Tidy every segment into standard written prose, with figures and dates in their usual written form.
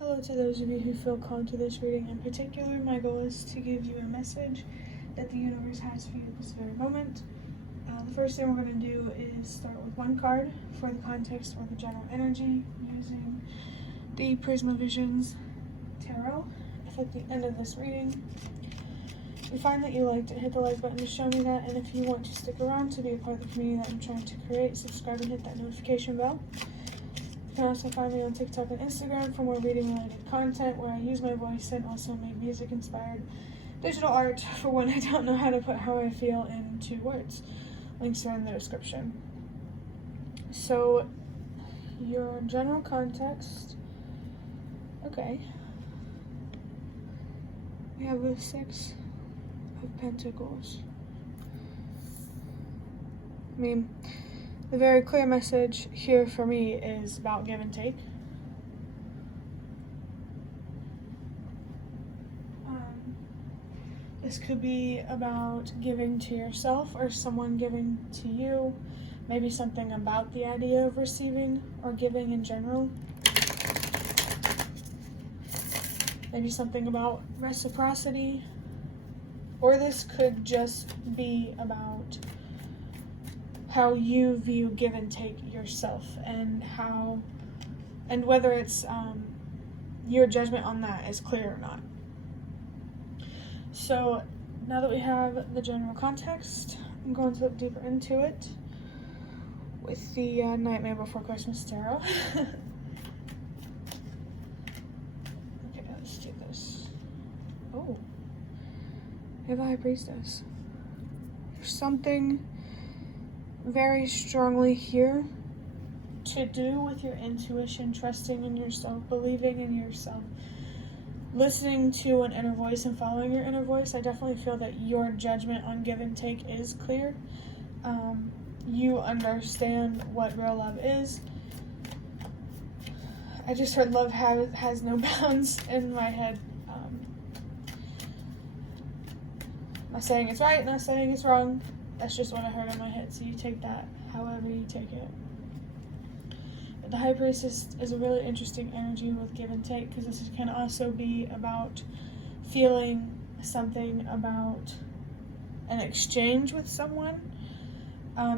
Hello to those of you who feel called to this reading in particular. My goal is to give you a message that the universe has for you at this very moment. The first thing we're going to do is start with one card for the context or the general energy using the Prisma Visions Tarot. If at the end of this reading you find that you liked it, hit the like button to show me that, and if you want to stick around to be a part of the community that I'm trying to create, subscribe and hit that notification bell. You can also find me on TikTok and Instagram for more reading related content where I use my voice and also make music inspired digital art for when I don't know how to put how I feel into words. Links are in the description. So your general context, okay. We have the 6 of Pentacles. I mean, the very clear message here for me is about give and take. This could be about giving to yourself or someone giving to you. Maybe something about the idea of receiving or giving in general. Maybe something about reciprocity. Or this could just be about how you view give and take yourself and whether it's your judgment on that is clear or not. So now that we have the general context, I'm going to look deeper into it with the Nightmare Before Christmas Tarot. Okay, let's do this. Oh, we have a High Priestess. There's something very strongly here to do with your intuition, trusting in yourself, believing in yourself, listening to an inner voice and following your inner voice. I definitely feel that your judgment on give and take is clear. You understand what real love is. I just heard love has no bounds in my head. Not saying it's right, not saying it's wrong. That's just what I heard in my head, so you take that however you take it. But the High Priestess is a really interesting energy with give and take, because this can also be about feeling something about an exchange with someone,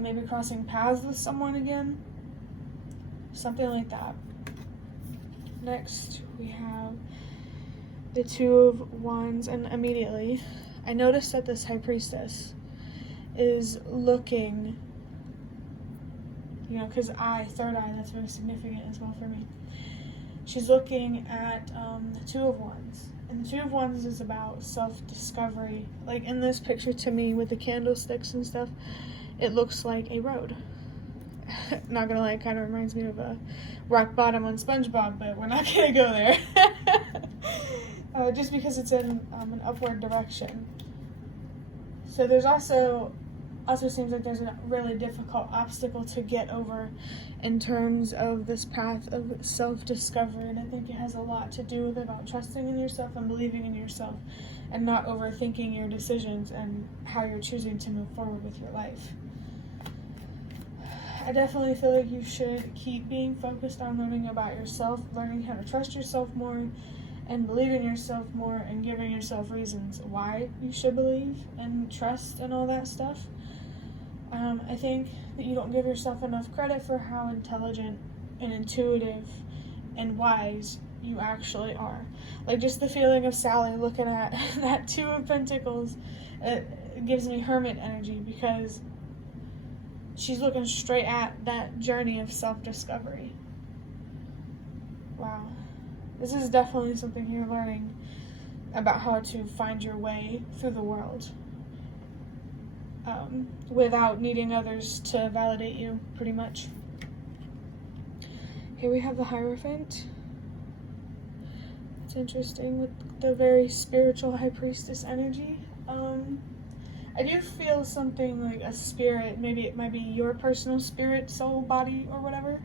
maybe crossing paths with someone again, something like that. Next, we have the 2 of Wands, and immediately I noticed that this High Priestess is looking, because third eye, that's very significant as well for me. She's looking at the 2 of Wands. And the 2 of Wands is about self-discovery. Like in this picture to me with the candlesticks and stuff, it looks like a road. Not gonna lie, it kind of reminds me of a rock bottom on SpongeBob, but we're not gonna go there. Just because it's in an upward direction. So there's also seems like there's a really difficult obstacle to get over in terms of this path of self-discovery, and I think it has a lot to do with about trusting in yourself and believing in yourself and not overthinking your decisions and how you're choosing to move forward with your life. I definitely feel like you should keep being focused on learning about yourself, learning how to trust yourself more and believe in yourself more, and giving yourself reasons why you should believe and trust and all that stuff. I think that you don't give yourself enough credit for how intelligent and intuitive and wise you actually are. Like just the feeling of Sally looking at that 2 of Pentacles, it gives me Hermit energy, because she's looking straight at that journey of self-discovery. Wow. This is definitely something you're learning about how to find your way through the world. Without needing others to validate you, pretty much. Here we have the Hierophant. It's interesting with the very spiritual High Priestess energy. I do feel something like a spirit, maybe it might be your personal spirit, soul, body, or whatever,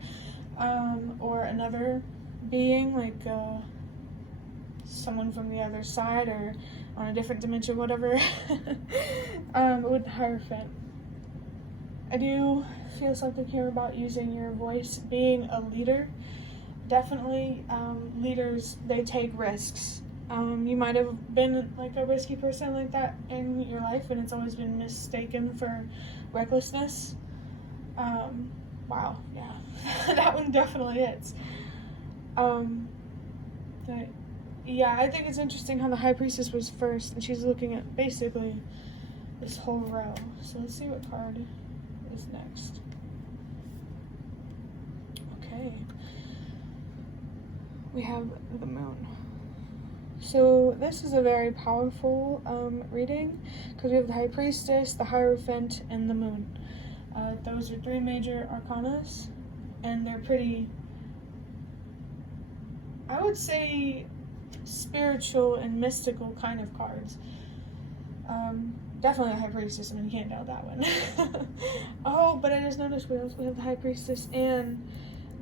or another being, like someone from the other side or on a different dimension, whatever. With the Hierophant, I do feel something here about using your voice, being a leader, definitely leaders, they take risks. You might have been like a risky person like that in your life, and it's always been mistaken for recklessness. Wow, yeah, that one definitely is. But yeah, I think it's interesting how the High Priestess was first, and she's looking at basically this whole row. So let's see what card is next. Okay. We have the Moon. So this is a very powerful reading, because we have the High Priestess, the Hierophant, and the Moon. Those are 3 major arcanas, and they're pretty, I would say, spiritual and mystical kind of cards. Definitely the High Priestess. I mean, you can't doubt that one. Oh, but I just noticed we have the High Priestess and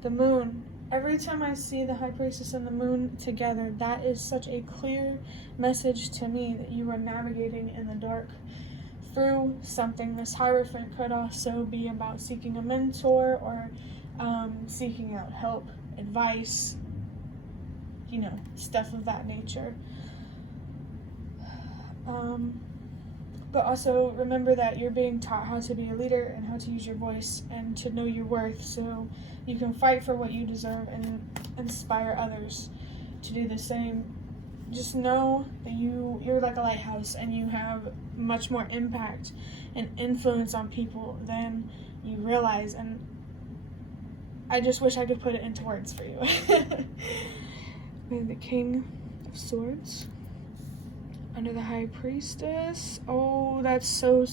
the Moon. Every time I see the High Priestess and the Moon together, that is such a clear message to me that you are navigating in the dark through something. This Hierophant could also be about seeking a mentor, or seeking out help, advice, you know, stuff of that nature. But also remember that you're being taught how to be a leader and how to use your voice and to know your worth, so you can fight for what you deserve and inspire others to do the same. Just know that you're like a lighthouse, and you have much more impact and influence on people than you realize, and I just wish I could put it into words for you. We have the King of Swords under the High Priestess. Oh, that's so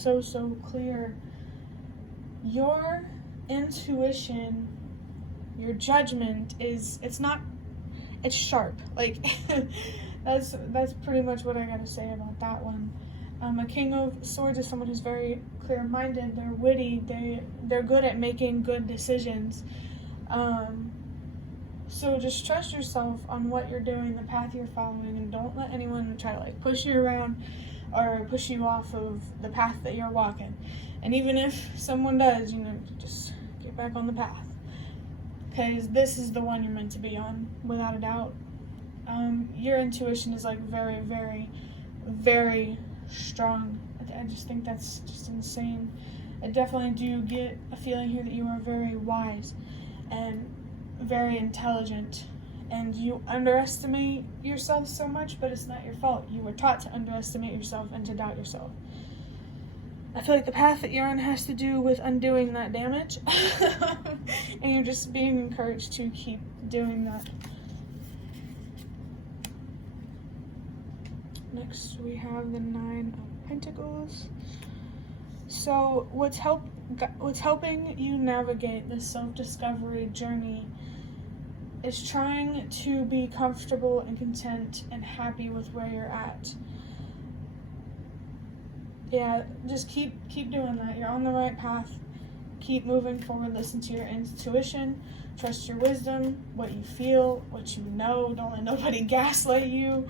clear. Your intuition, your judgment it's sharp. Like, that's pretty much what I gotta say about that one. A King of Swords is someone who's very clear-minded, they're witty, they're good at making good decisions. So just trust yourself on what you're doing, the path you're following, and don't let anyone try to like push you around or push you off of the path that you're walking. And even if someone does, you know, just get back on the path, because this is the one you're meant to be on, without a doubt. Your intuition is like very strong. I just think that's just insane. I definitely do get a feeling here that you are very wise and very intelligent, and you underestimate yourself so much, but it's not your fault. You were taught to underestimate yourself and to doubt yourself. I feel like the path that you're on has to do with undoing that damage, and you're just being encouraged to keep doing that. Next, we have the 9 of Pentacles. So what's helping you navigate this self-discovery journey is trying to be comfortable and content and happy with where you're at. Yeah, just keep doing that. You're on the right path. Keep moving forward. Listen to your intuition. Trust your wisdom, what you feel, what you know. Don't let nobody gaslight you.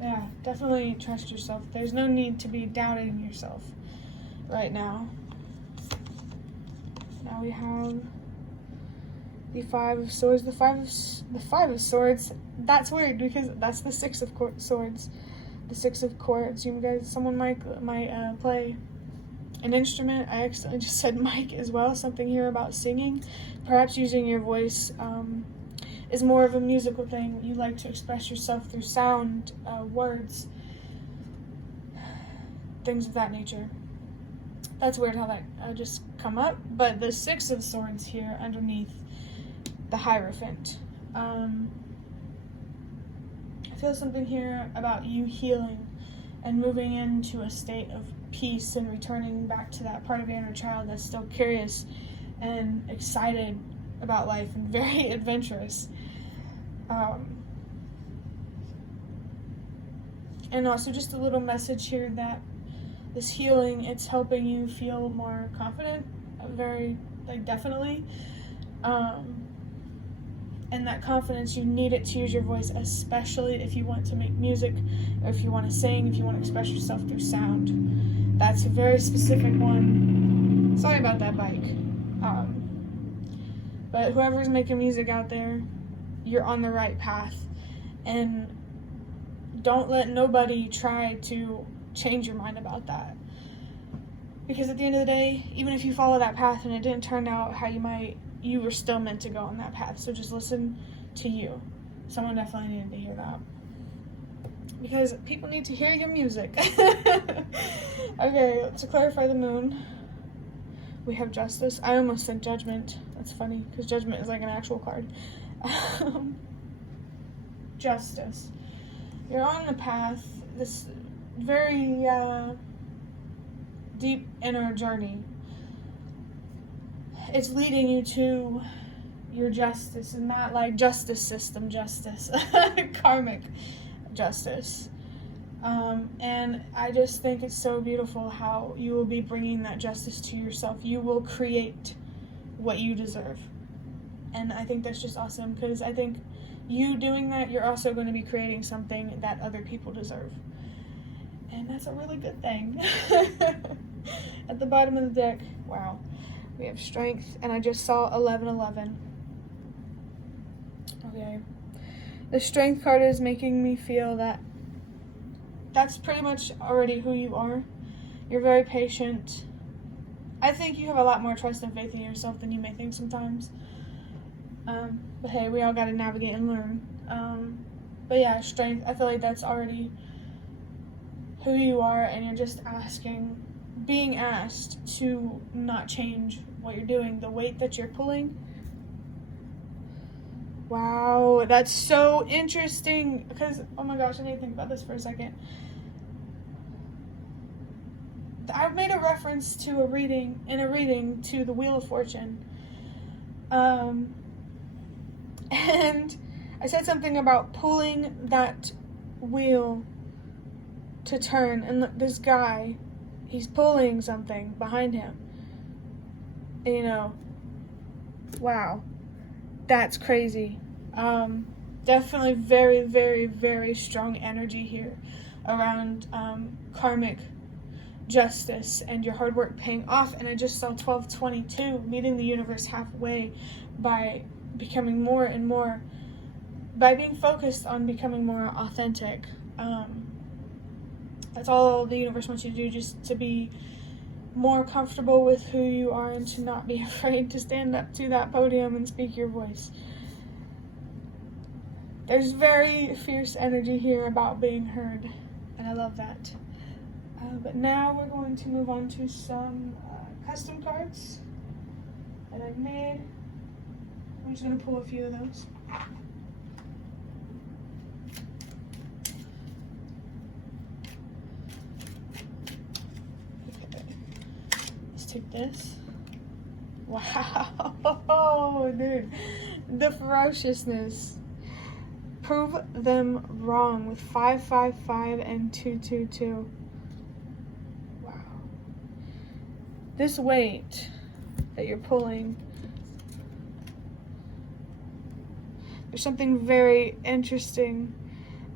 Yeah, definitely trust yourself. There's no need to be doubting yourself right now. Now we have the 5 of Swords. The 5 of Swords. That's weird because that's the 6 of Swords. The 6 of Chords. You guys, someone might play an instrument. I accidentally just said mic as well. Something here about singing. Perhaps using your voice is more of a musical thing. You like to express yourself through sound, words, things of that nature. That's weird how that just come up. But the 6 of Swords here underneath the Hierophant. I feel something here about you healing and moving into a state of peace and returning back to that part of your inner child that's still curious and excited about life and very adventurous. And also just a little message here that this healing, it's helping you feel more confident, definitely. And that confidence, you need it to use your voice, especially if you want to make music, or if you want to sing, if you want to express yourself through sound. That's a very specific one. Sorry about that bike. But whoever's making music out there, you're on the right path. And don't let nobody try to change your mind about that. Because at the end of the day, even if you follow that path and it didn't turn out how you were still meant to go on that path. So just listen to you. Someone definitely needed to hear that. Because people need to hear your music. Okay, to clarify the moon, we have Justice. I almost said Judgment. That's funny, because Judgment is like an actual card. Justice. You're on the path, this very deep inner journey. It's leading you to your justice, and not like justice system justice, karmic justice. And I just think it's so beautiful how you will be bringing that justice to yourself. You will create what you deserve. And I think that's just awesome, because I think you doing that, you're also going to be creating something that other people deserve. And that's a really good thing. At the bottom of the deck, wow, we have Strength, and I just saw 1111. Okay. The Strength card is making me feel that that's pretty much already who you are. You're very patient. I think you have a lot more trust and faith in yourself than you may think sometimes. But hey, we all got to navigate and learn. But yeah, Strength, I feel like that's already who you are, and you're just being asked to not change what you're doing, the weight that you're pulling. Wow, that's so interesting, because, oh my gosh, I need to think about this for a second. I've made a reference to a reading to the Wheel of Fortune. And I said something about pulling that wheel to turn, and this guy, he's pulling something behind him. And, you know, wow, that's crazy. Definitely very, very, very strong energy here around karmic justice and your hard work paying off. And I just saw 1222, meeting the universe halfway by becoming more and more, by being focused on becoming more authentic. That's all the universe wants you to do, just to be more comfortable with who you are and to not be afraid to stand up to that podium and speak your voice. There's very fierce energy here about being heard, and I love that. But now we're going to move on to some custom cards that I've made. I'm just going to pull a few of those. Okay. Let's take this. Wow, dude. The ferociousness. Prove them wrong with 555 and 222. Wow. This weight that you're pulling, there's something very interesting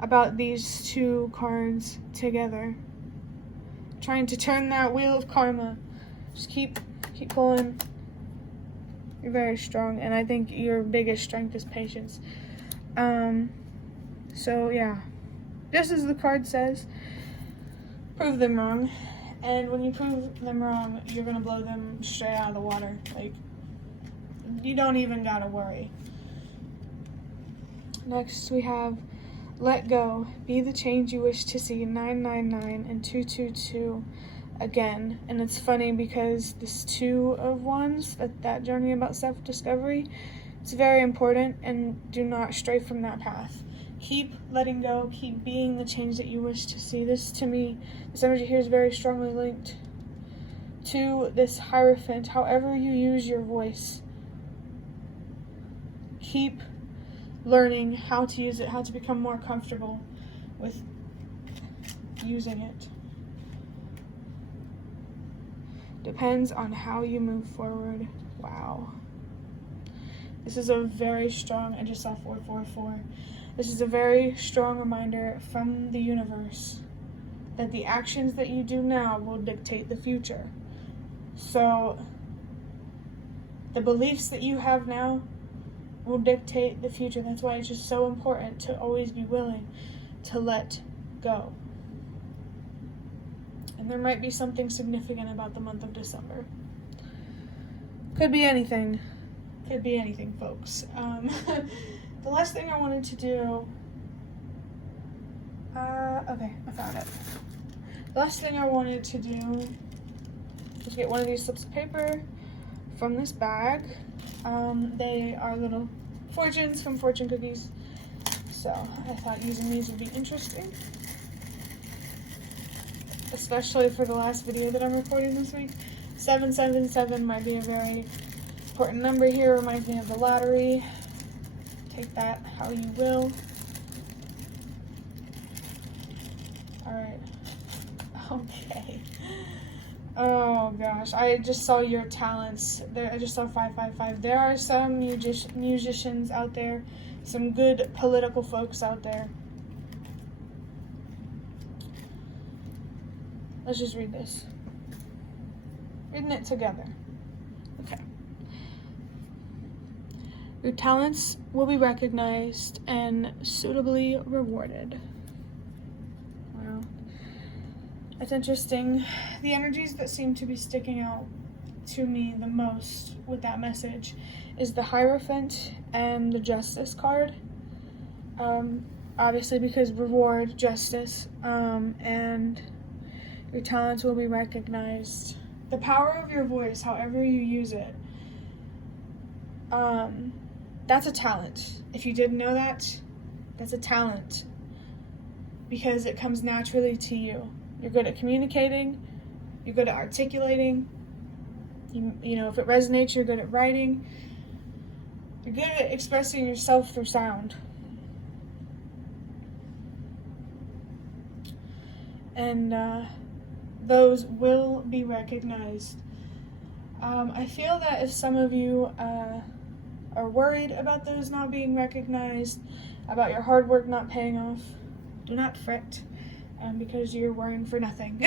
about these two cards together. Trying to turn that wheel of karma. Just keep pulling. You're very strong, and I think your biggest strength is patience. So yeah, just as the card says, prove them wrong. And when you prove them wrong, you're gonna blow them straight out of the water. Like, you don't even gotta worry. Next we have Let Go, Be the Change You Wish to See, 999 and 222 again. And it's funny because this 2 of Wands, that journey about self-discovery, it's very important, and do not stray from that path. Keep letting go, keep being the change that you wish to see. This, to me, this energy here is very strongly linked to this Hierophant. However you use your voice, keep learning how to use it, how to become more comfortable with using it. Depends on how you move forward. Wow. This is a very strong, I just saw 444. This is a very strong reminder from the universe that the actions that you do now will dictate the future. So the beliefs that you have now will dictate the future. That's why it's just so important to always be willing to let go. And there might be something significant about the month of December. Could be anything. Could be anything, folks. The last thing I wanted to do... okay, I found it. The last thing I wanted to do was get one of these slips of paper from this bag. They are little fortunes from Fortune Cookies. So I thought using these would be interesting. Especially for the last video that I'm recording this week. 777 might be a very important number here. Reminds me of the lottery. Take that how you will. Alright. Okay. Oh gosh. I just saw your talents. I just saw 555. There are some musicians out there. Some good political folks out there. Let's just read this. Reading it together. Okay. Your talents will be recognized and suitably rewarded. Wow. That's interesting. The energies that seem to be sticking out to me the most with that message is the Hierophant and the Justice card. Obviously because reward, justice, and your talents will be recognized. The power of your voice, however you use it, that's a talent. If you didn't know that, that's a talent. Because it comes naturally to you. You're good at communicating. You're good at articulating. You know, if it resonates, you're good at writing. You're good at expressing yourself through sound. And those will be recognized. I feel that if some of you are worried about those not being recognized, about your hard work not paying off, do not fret, because you're worrying for nothing.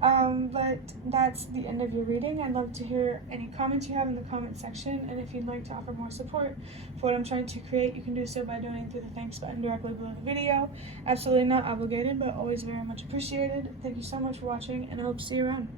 But that's the end of your reading. I'd love to hear any comments you have in the comment section, and if you'd like to offer more support for what I'm trying to create, you can do so by donating through the thanks button directly below the video. Absolutely not obligated, but always very much appreciated. Thank you so much for watching, and I hope to see you around.